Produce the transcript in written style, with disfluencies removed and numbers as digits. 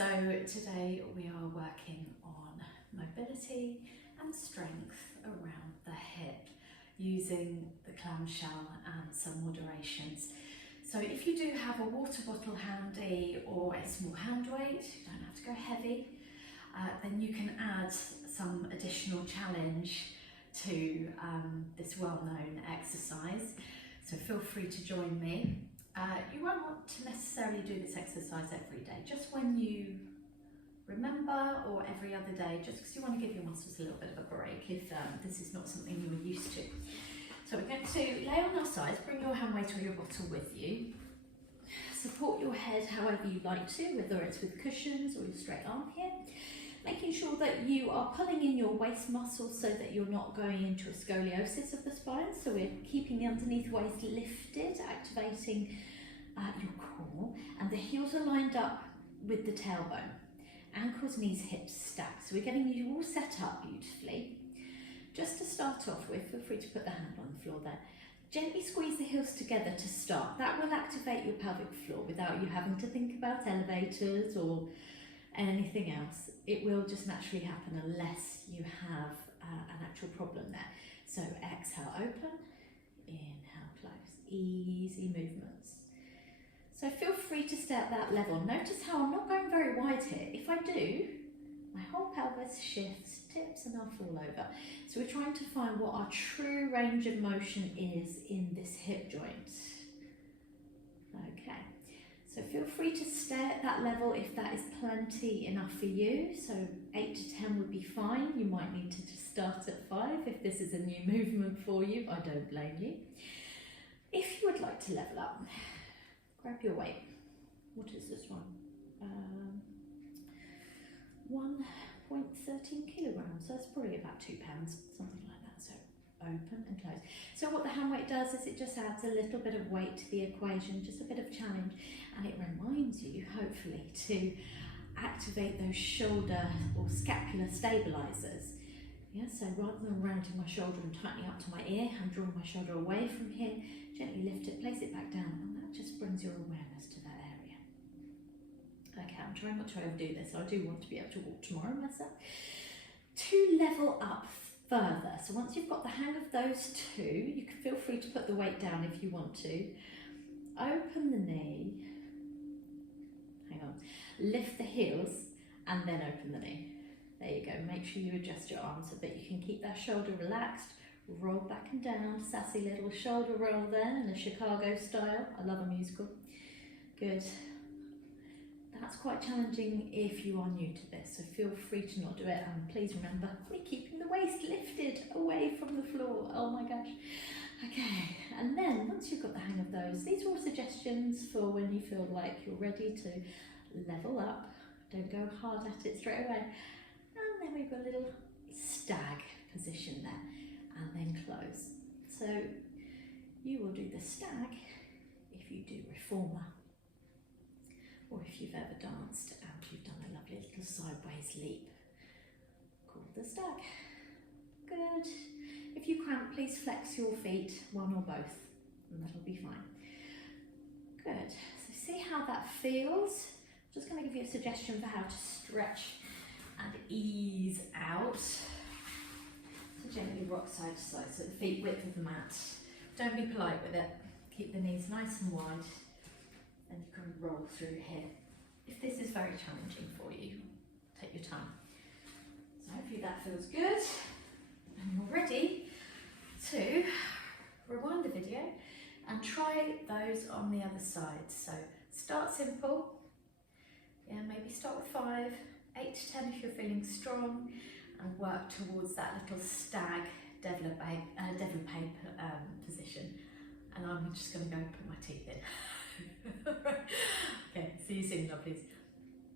So today we are working on mobility and strength around the hip using the clamshell and some moderations. So if you do have a water bottle handy or a small hand weight, you don't have to go heavy, then you can add some additional challenge to this well-known exercise. So feel free to join me. You won't want to necessarily do this exercise every day, just when you remember, or every other day, just because you want to give your muscles a little bit of a break if this is not something you were used to. So we're going to lay on our sides, bring your hand weight or your bottle with you. Support your head however you like to, whether it's with cushions or your straight arm here. Making sure that you are pulling in your waist muscles so that you're not going into a scoliosis of the spine. So we're keeping the underneath waist lifted, activating your core, and the heels are lined up with the tailbone. Ankles, knees, hips stacked. So we're getting you all set up beautifully. Just to start off with, feel free to put the hand on the floor there. Gently squeeze the heels together to start. That will activate your pelvic floor without you having to think about elevators or anything else. It will just naturally happen unless you have an actual problem there. So exhale, open, inhale, close. Easy movements. So feel free to stay at that level. Notice how I'm not going very wide here. If I do, my whole pelvis shifts, tips, and I'll fall over. So we're trying to find what our true range of motion is in this hip joint. Okay. So feel free to stay at that level if that is plenty enough for you. So 8 to 10 would be fine. You might need to just start at 5 if this is a new movement for you. I don't blame you. If you would like to level up, grab your weight. What is this one? 1.13 kilograms. So that's probably about 2 pounds, something like that. So open and close. So what the hand weight does is it just adds a little bit of weight to the equation, just a bit of challenge, and it reminds you, hopefully, to activate those shoulder or scapular stabilizers. Yeah, so rather than rounding my shoulder and tightening up to my ear, I'm drawing my shoulder away from here, gently lift it, place it back down, and that just brings your awareness to that area. Okay, I'm trying not to overdo this. I do want to be able to walk tomorrow myself. To level up further, so once you've got the hang of those two, you can feel free to put the weight down if you want to. Open the knee, hang on, lift the heels and then open the knee. There you go, make sure you adjust your arms so that you can keep that shoulder relaxed, roll back and down, sassy little shoulder roll there in a Chicago style. I love a musical. Good. That's quite challenging if you are new to this, so feel free to not do it, and please remember, we're keeping the waist lifted away from the floor. Oh my gosh. Okay, and then once you've got the hang of those, these are all suggestions for when you feel like you're ready to level up. Don't go hard at it straight away. And then we've got a little stag position there, and then close. So you will do the stag if you do reformer, or if you've ever danced and you've done a lovely little sideways leap called the stag. Good. If you cramp, please flex your feet, one or both, and that'll be fine. Good. So see how that feels. I'm just going to give you a suggestion for how to stretch and ease out. So gently rock side to side, so the feet width of the mat. Don't be polite with it. Keep the knees nice and wide. And you can roll through here. If this is very challenging for you, take your time. So hopefully that feels good. And you're ready to rewind the video and try those on the other side. So start simple. Yeah, maybe start with 5, 8 to 10 if you're feeling strong, and work towards that little stag développé position. And I'm just going to go put my teeth in. Okay, see you soon, lovelies.